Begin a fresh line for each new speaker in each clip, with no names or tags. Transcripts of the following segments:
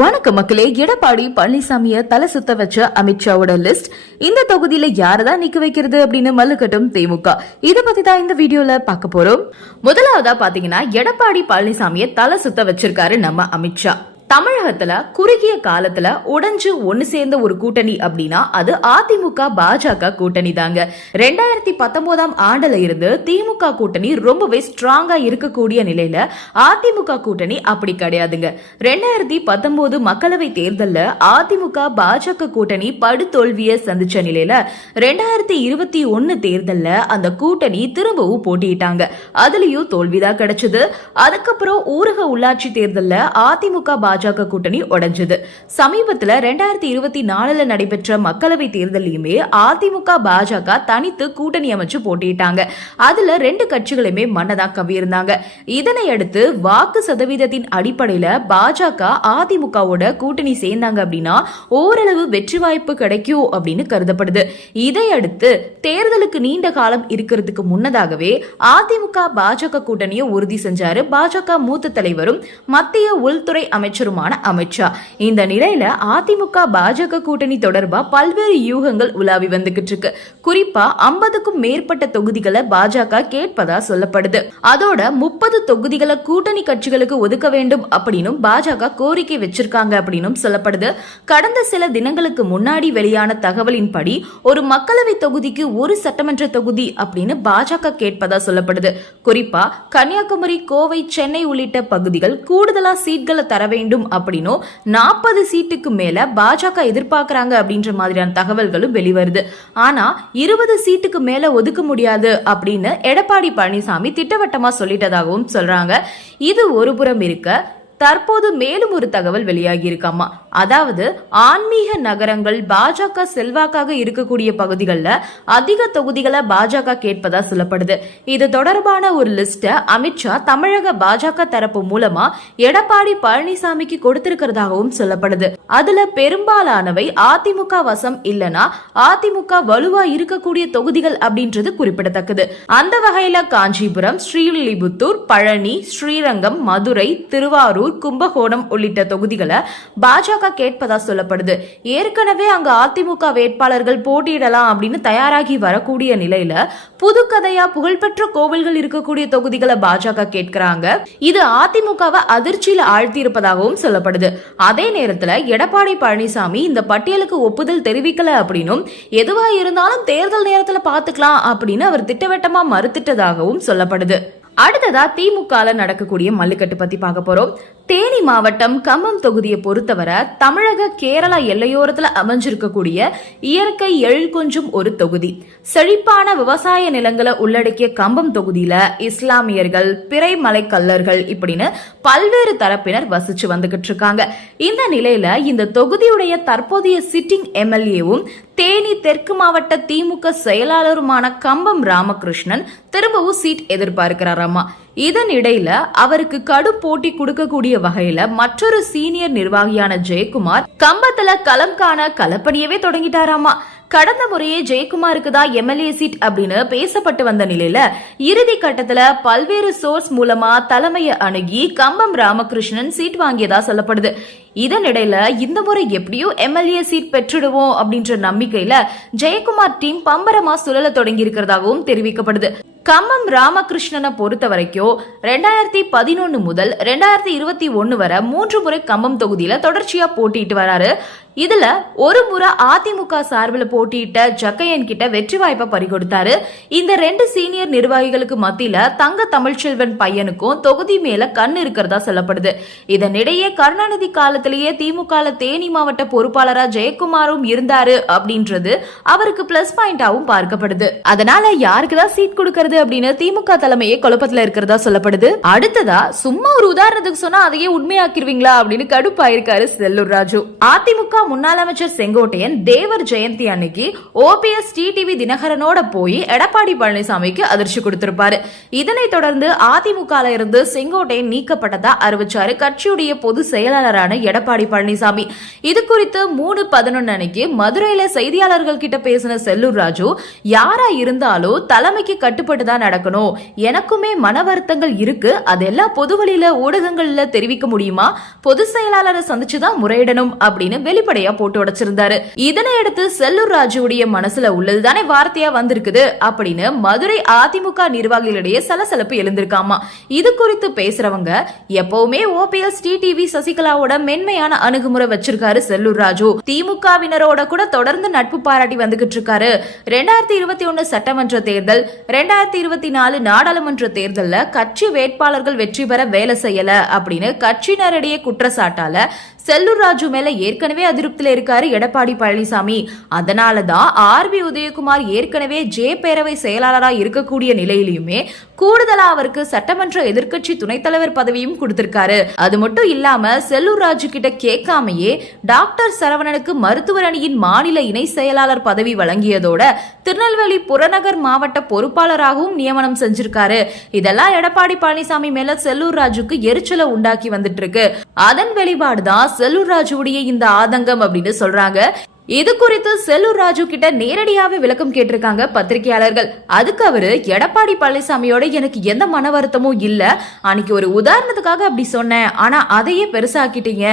வணக்க மக்களே எடப்பாடி பழனிசாமிய தலை சுத்த வச்ச அமித்ஷாவோட லிஸ்ட் இந்த தொகுதியில யாரதான் நிக்க வைக்கிறது அப்படின்னு மல்லுக்கட்டும் திமுக. இத பத்தி தான் இந்த வீடியோல பார்க்க போறோம். முதலாவதா பாத்தீங்கன்னா எடப்பாடி பழனிசாமிய தலை சுத்த வச்சிருக்காரு நம்ம அமித்ஷா தமிழகத்துல குறுகிய காலத்துல உடைஞ்சு ஒன்னு சேர்ந்த ஒரு கூட்டணி அப்படின்னா அது அதிமுக பாஜக கூட்டணி தாங்க ரெண்டாயிரத்தி பத்தொன்பதாம் ஆண்டுல இருந்து திமுக கூட்டணி ரொம்பவே ஸ்ட்ராங்கா இருக்கக்கூடிய நிலையில அதிமுக கூட்டணி அப்படி கிடையாதுங்க. ரெண்டாயிரத்தி பத்தொன்பது மக்களவை தேர்தல்ல அதிமுக பாஜக கூட்டணி படுதோல்வியை சந்திச்ச நிலையில ரெண்டாயிரத்தி இருபத்தி ஒன்னு தேர்தல்ல அந்த கூட்டணி திரும்பவும் போட்டியிட்டாங்க. அதுலயும் தோல்விதான் கிடைச்சது. அதுக்கப்புறம் ஊரக உள்ளாட்சி தேர்தல்ல அதிமுக பாஜக பாஜக கூட்டணி உடைஞ்சது. சமீபத்துல ரெண்டாயிரத்தி இருபத்தி நாலுல நடைபெற்ற மக்களவை தேர்தலையுமே அதிமுக பாஜக தனித்து கூட்டணி அமைச்சு போட்டியிட்டாங்க. அதுல ரெண்டு கட்சிகளுமே மன்னதான் கவியிருந்தாங்க இதனை அடுத்து வாக்கு சதவீதத்தின் அடிப்படையில பாஜக அதிமுகவோட கூட்டணி சேர்ந்தாங்க அப்படின்னா ஓரளவு வெற்றி வாய்ப்பு கிடைக்கும் அப்படின்னு கருதப்படுது. இதையடுத்து தேர்தலுக்கு நீண்ட காலம் இருக்கிறதுக்கு முன்னதாகவே அதிமுக பாஜக கூட்டணியை உறுதி செஞ்சாரு பாஜக மூத்த தலைவரும் மத்திய உள்துறை அமைச்சர் அமைச்சருமான அமித்ஷா இந்த நிலையில அதிமுக பாஜக கூட்டணி தொடர்பா பல்வேறு யூகங்கள் உலாவி வந்துகிட்டு இருக்கு. குறிப்பா ஐம்பதுக்கும் மேற்பட்ட தொகுதிகளை பாஜக கேட்பதா சொல்லப்படுது. அதோட முப்பது தொகுதிகளை கூட்டணி கட்சிகளுக்கு ஒதுக்க வேண்டும் அப்படின்னும் பாஜக கோரிக்கை வச்சிருக்காங்க அப்படின்னும் சொல்லப்படுது. கடந்த சில தினங்களுக்கு முன்னாடி வெளியான தகவலின்படி ஒரு மக்களவை தொகுதிக்கு ஒரு சட்டமன்ற தொகுதி அப்படின்னு பாஜக கேட்பதா சொல்லப்படுது. குறிப்பா கன்னியாகுமரி கோவை சென்னை உள்ளிட்ட பகுதிகள் கூடுதலா சீட்களை தர வேண்டும் அப்படின்னும் நாற்பது சீட்டுக்கு மேல பாஜக எதிர்பார்க்கறாங்க அப்படின்ற மாதிரியான தகவல்களும் வெளிவருது. ஆனா இருபது சீட்டுக்கு மேல ஒதுக்க முடியாது அப்படின்னு எடப்பாடி பழனிசாமி திட்டவட்டமா சொல்லிட்டதாகவும் சொல்றாங்க. இது ஒரு புறம் இருக்க தற்போது மேலும் ஒரு தகவல் வெளியாகி இருக்காமா அதாவது ஆன்மீக நகரங்கள் பாஜக செல்வாக்காக இருக்கக்கூடிய பகுதிகளில் அதிக தொகுதிகளை பாஜக கேட்பதா சொல்லப்படுது. இது தொடர்பான ஒரு லிஸ்ட அமித்ஷா தமிழக பாஜக தரப்பு மூலமா எடப்பாடி பழனிசாமிக்கு கொடுத்திருக்கிறதாகவும் சொல்லப்படுது. அதுல பெரும்பாலானவை அதிமுக வசம் இல்லனா அதிமுக வலுவா இருக்கக்கூடிய தொகுதிகள் அப்படின்றது குறிப்பிடத்தக்கது. அந்த வகையில காஞ்சிபுரம் ஸ்ரீவில்லிபுத்தூர் பழனி ஸ்ரீரங்கம் மதுரை திருவாரூர் கும்பகோணம் உள்ளிட்ட தொகுதிகளை பாஜக கேட்பதா சொல்லப்படுது. ஏற்கனவே அங்க அதிமுக வேட்பாளர்கள் போட்டியிடலாம் அப்படின்னு தயாராகி வரக்கூடிய நிலையில புதுக்கதையா புகழ்பெற்ற கோவில்கள் இருக்கக்கூடிய தொகுதிகளை பாஜக கேட்கிறாங்க. இது அதிமுகவை அதிர்ச்சியில ஆழ்த்தி இருப்பதாகவும் சொல்லப்படுது. அதே நேரத்துல எடப்பாடி பழனிசாமி இந்த பட்டியலுக்கு ஒப்புதல் தெரிவிக்கல அப்படின்னும் எதுவா இருந்தாலும் தேர்தல் நேரத்துல பாத்துக்கலாம் அப்படின்னு அவர் திட்டவட்டமா மறுத்துட்டதாகவும் சொல்லப்படுது. அடுத்ததா திமுக நடக்கக்கூடிய மல்லுக்கட்டு பத்தி பார்க்க போறோம். தேனி மாவட்டம் கம்மம் தொகுதியை பொறுத்தவரை தமிழக கேரளா எல்லையோரத்தில் அமைஞ்சிருக்கக்கூடிய இயற்கை எழில் கொஞ்சம் ஒரு தொகுதி. செழிப்பான விவசாய நிலங்களை உள்ளடக்கிய கம்பம் தொகுதியில இஸ்லாமியர்கள் பிறைமலை கல்லர்கள் இப்படின்னு பல்வேறு தரப்பினர் வசிச்சு வந்துகிட்டு இருக்காங்க. இந்த நிலையில இந்த தொகுதியுடைய தற்போதைய சிட்டிங் எம்எல்ஏவும் தேனி தெற்கு மாவட்ட திமுக செயலாளருமான கம்பம் ராமகிருஷ்ணன் திரும்பவும் சீட் எதிர்பார்க்கிறாராமா. இதன் இடையில அவருக்கு கடும் போட்டி கொடுக்கக்கூடிய வகையில மற்றொரு சீனியர் நிர்வாகியான ஜெயக்குமார் கம்பத்துல களம் காண கலப்பணியவே தொடங்கிட்டாராமா. கடந்த முறையே ஜெயக்குமாருக்கு தான் எம்எல்ஏ சீட் அப்படின்னு பேசப்பட்டு வந்த நிலையில இறுதி கட்டத்துல பல்வேறு சோர்ஸ் மூலமா தலைமையை அணுகி கம்பம் ராமகிருஷ்ணன் சீட் வாங்கியதா சொல்லப்படுது. இதனிடையில இந்த முறை எப்படியோ எம்எல்ஏ சீட் பெற்றுடுவோம் அப்படின்ற நம்பிக்கையில ஜெயக்குமார் டீம் பம்பரமா சுழல தொடங்கி இருக்கிறதாகவும் தெரிவிக்கப்படுது. கம்மம் ராமகிருஷ்ணனை பொறுத்த வரைக்கும் ரெண்டாயிரத்தி பதினொன்னு முதல் ரெண்டாயிரத்தி இருபத்தி ஒன்னு வரை மூன்று முறை கம்பம் தொகுதியில தொடர்ச்சியா போட்டிட்டு வராரு. இதுல ஒரு முறை அதிமுக சார்பில் போட்டியிட்ட ஜக்கையன் கிட்ட வெற்றி வாய்ப்பை பறிகொடுத்தாரு. இந்த ரெண்டு சீனியர் நிர்வாகிகளுக்கு மத்தியில தங்க தமிழ்ச்செல்வன் பையனுக்கும் தொகுதி மேல கண் இருக்கிறதா சொல்லப்படுது. இதனிடையே கருணாநிதி காலத்திலேயே திமுக தேனி மாவட்ட பொறுப்பாளரா ஜெயக்குமாரும் இருந்தாரு அப்படின்றது அவருக்கு பிளஸ் பாயிண்டாவும் பார்க்கப்படுது. அதனால யாருக்குதான் சீட் கொடுக்கறது அப்படின்னு திமுக தலைமையே குழப்பத்துல இருக்கிறதா சொல்லப்படுது. அடுத்ததா சும்மா ஒரு உதாரணத்துக்கு சொன்னா அதையே உண்மையாக்கிருவீங்களா அப்படின்னு கடுப்பாயிருக்காரு செல்லூர் ராஜு. அதிமுக முன்னாள் அமைச்சர் செங்கோட்டையன் தேவர் ஜெயந்தி அன்னைக்கு ஓபிஎஸ் டிடிவி தினகரனோட போய் எடப்பாடி பழனிசாமிக்கு அதிர்ச்சி கொடுத்திருப்பாரு. இதனைத் தொடர்ந்து அதிமுக இருந்து செங்கோட்டையன் நீக்கப்பட்டதா அறிவிச்சாரு கட்சியுடைய பொது செயலாளரான எடப்பாடி பழனிசாமி. இது குறித்து மூணு பதினொன்னு அன்னைக்கு மதுரையில செய்தியாளர்கள் கிட்ட பேசின செல்லூர் ராஜு யாரா இருந்தாலும் தலைமைக்கு கட்டுப்பட்டு தான் நடக்கணும். எனக்குமே மன வருத்தங்கள் இருக்கு. அதெல்லாம் பொது வழியில ஊடகங்கள்ல தெரிவிக்க முடியுமா? பொது செயலாளரை சந்திச்சுதான் முறையிடணும். அப்படின்னு வெளிப்படையா போட்டு உடைச்சிருந்தாரு. இதனை அடுத்து செல்லூர் ராஜுடைய மனசுல உள்ளதுதானே வார்த்தையா வந்திருக்குது அப்படின்னு மதுரை அதிமுக நிர்வாகிகளிடையே சலசலப்பு எழுந்திருக்காமா. இது குறித்து பேசுறவங்க எப்பவுமே ஓபிஎஸ் டிடிவி சசிகலாவோட மென்மையான அணுகுமுறை வச்சிருக்காரு செல்லூர் ராஜு. திமுகவினரோட கூட தொடர்ந்து நட்பு பாராட்டி வந்துகிட்டு இருக்காரு. ரெண்டாயிரத்தி இருபத்தி ஒன்னு சட்டமன்ற தேர்தல் ரெண்டாயிரத்தி இருபத்தி நாலு நாடாளுமன்ற தேர்தல்ல கட்சி வேட்பாளர்கள் வெற்றி பெற வேலை செய்யல அப்படின்னு கட்சியினரிடையே குற்றச்சாட்டால செல்லூர் ராஜு மேல ஏற்கனவே அதிருப்தியில இருக்காரு எடப்பாடி பழனிசாமி. அதனாலதான் ஆர் பி உதயகுமார் ஏற்கனவே ஜே பேரவை செயலாளராக இருக்கக்கூடிய நிலையிலுமே கூடுதலா அவருக்கு சட்டமன்ற எதிர்க்கட்சி துணைத் தலைவர் பதவியும் கொடுத்திருக்காரு. அது மட்டும் இல்லாம செல்லூர் ராஜு கிட்ட கேட்காமையே டாக்டர் சரவணனுக்கு மருத்துவர் அணியின் மாநில இணை செயலாளர் பதவி வழங்கியதோட திருநெல்வேலி புறநகர் மாவட்ட பொறுப்பாளராகவும் நியமனம் செஞ்சிருக்காரு. இதெல்லாம் எடப்பாடி பழனிசாமி மேல செல்லூர் ராஜுக்கு எரிச்சலை உண்டாக்கி வந்துட்டு இருக்கு. அதன் வெளிப்பாடுதான் செல்லூர் ராஜுவுடைய இந்த ஆதங்கம் அப்படின்னு சொல்றாங்க. இது குறித்து செல்லூர் ராஜு கிட்ட நேரடியாவே விளக்கம் கேட்டிருக்காங்க பத்திரிகையாளர்கள். அதுக்கு அவரு எடப்பாடி பழனிசாமியோட எனக்கு எந்த மன வருத்தமும் இல்ல. அன்னைக்கு ஒரு உதாரணத்துக்காக அப்படி சொன்னேன். ஆனா அதையே பெருசாக்கிட்டீங்க.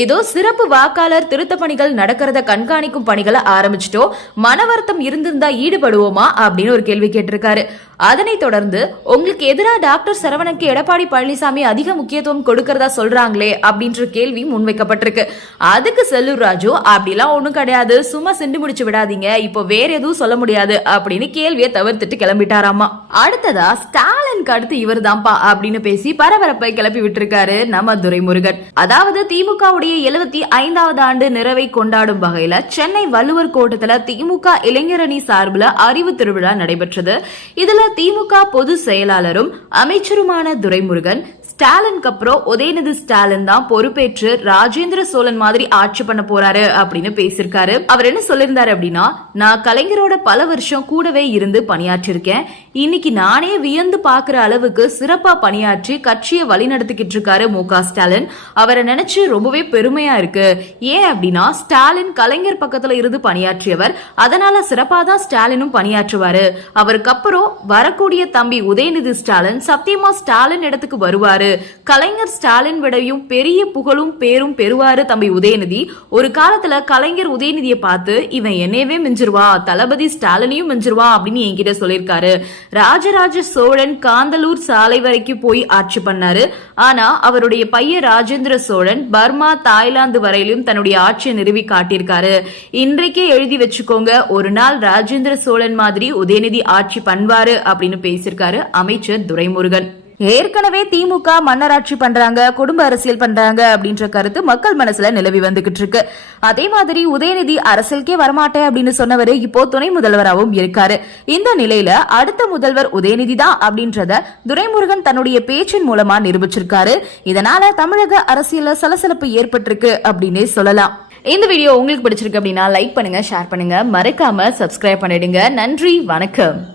ஏதோ சிறப்பு வாக்காளர் திருத்த பணிகள் நடக்கிறத கண்காணிக்கும் பணிகளை ஆரம்பிச்சிட்டோம் மன வருத்தம் இருந்திருந்தா ஈடுபடுவோமா அப்படின்னு ஒரு கேள்வி கேட்டிருக்காரு. அதனைத் தொடர்ந்து உங்களுக்கு எதிராக டாக்டர் சரவணனுக்கு எடப்பாடி பழனிசாமி அதிக முக்கியத்துவம் கொடுக்கறதா சொல்றாங்களே அப்படின்ற கேள்வி முன்வைக்கப்பட்டிருக்கு. அதுக்கு செல்லூர் ராஜு அப்படிலாம் ஒண்ணும் கிடையாது. சும்மா சென்று முடிச்சு விடாதீங்க. இப்போ வேற எதுவும் சொல்ல முடியாது அப்படின்னு கேள்வியை தவிர்த்துட்டு கிளம்பிட்டாராமா. அடுத்ததா ஸ்டாலினுக்கு அடுத்து இவர் தான்ப்பா அப்படின்னு பேசி பரபரப்பை கிளப்பி விட்டுருக்காரு நம்ம துரைமுருகன். அதாவது திமுகவுடைய எழுபத்தி ஐந்தாவது ஆண்டு நிறைவை கொண்டாடும் வகையில சென்னை வள்ளுவர் கோட்டத்துல திமுக இளைஞரணி சார்பில் அறிவு திருவிழா நடைபெற்றது. இதுல திமுக பொது செயலாளரும் அமைச்சருமான துரைமுருகன் ஸ்டாலினுக்கு அப்புறம் உதயநிதி ஸ்டாலின் தான் பொறுப்பேற்று ராஜேந்திர சோழன் மாதிரி ஆட்சி பண்ண போறாரு அப்படின்னு பேசியிருக்காரு. அவர் என்ன சொல்லியிருந்தாரு அப்படின்னா நான் கலைஞரோட பல வருஷம் கூடவே இருந்து பணியாற்றிருக்கேன். இன்னைக்கு நானே வியந்து பாக்குற அளவுக்கு சிறப்பா பணியாற்றி கட்சியை வழிநடத்திக்கிட்டு இருக்காரு மு க ஸ்டாலின். அவரை நினைச்சு ரொம்பவே பெருமையா இருக்கு. ஏன் அப்படின்னா ஸ்டாலின் கலைஞர் பக்கத்துல இருந்து பணியாற்றியவர். அதனால சிறப்பா தான் ஸ்டாலினும் பணியாற்றுவாரு. அவருக்கு அப்புறம் வரக்கூடிய தம்பி உதயநிதி ஸ்டாலின் சத்தியமா ஸ்டாலின் இடத்துக்கு வருவாரு. கலைஞர் ஸ்டாலின் விடையும் பெரிய புகழும் பேரும் பெறுவாரு தம்பி உதயநிதி. ஒரு காலத்துல கலைஞர் உதயநிதியை பார்த்து இவன் என்னையவே மிஞ்சிருவா தளபதி ஸ்டாலினையும் மிஞ்சிருவா அப்படின்னு என்கிட்ட சொல்லியிருக்காரு. ராஜராஜ சோழன் காந்தலூர் சாலை வரைக்கும் போய் ஆட்சி பண்ணாரு. ஆனா அவருடைய பையன் ராஜேந்திர சோழன் பர்மா தாய்லாந்து வரையிலும் தன்னுடைய ஆட்சியை நிறுவி காட்டியிருக்காரு. இன்றைக்கே எழுதி வச்சுக்கோங்க ஒரு நாள் ராஜேந்திர சோழன் மாதிரி உதயநிதி ஆட்சி பண்ணுவாரு அப்படின்னு பேசியிருக்காரு அமைச்சர் துரைமுருகன். ஏற்கனவே திமுக மன்னராட்சி பண்றாங்க குடும்ப அரசியல் பண்றாங்க அப்படின்ற கருத்து மக்கள் மனசுல நிலவி வந்துகிட்டு இருக்கு. அதே மாதிரி உதயநிதி அரசியலுக்கே வரமாட்டேன் அப்படின்னு சொன்னவர் இப்போ துணை முதல்வராகவும் இருக்காரு. இந்த நிலையில அடுத்த முதல்வர் உதயநிதி தான் அப்படின்றத துரைமுருகன் தன்னுடைய பேச்சின் மூலமா நிரூபிச்சிருக்காரு. இதனால தமிழக அரசியல சலசலப்பு ஏற்பட்டிருக்கு அப்படின்னே சொல்லலாம். இந்த வீடியோ உங்களுக்கு பிடிச்சிருக்கு அப்படின்னா லைக் பண்ணுங்க ஷேர் பண்ணுங்க. மறக்காம சப்ஸ்கிரைப் பண்ணிடுங்க. நன்றி வணக்கம்.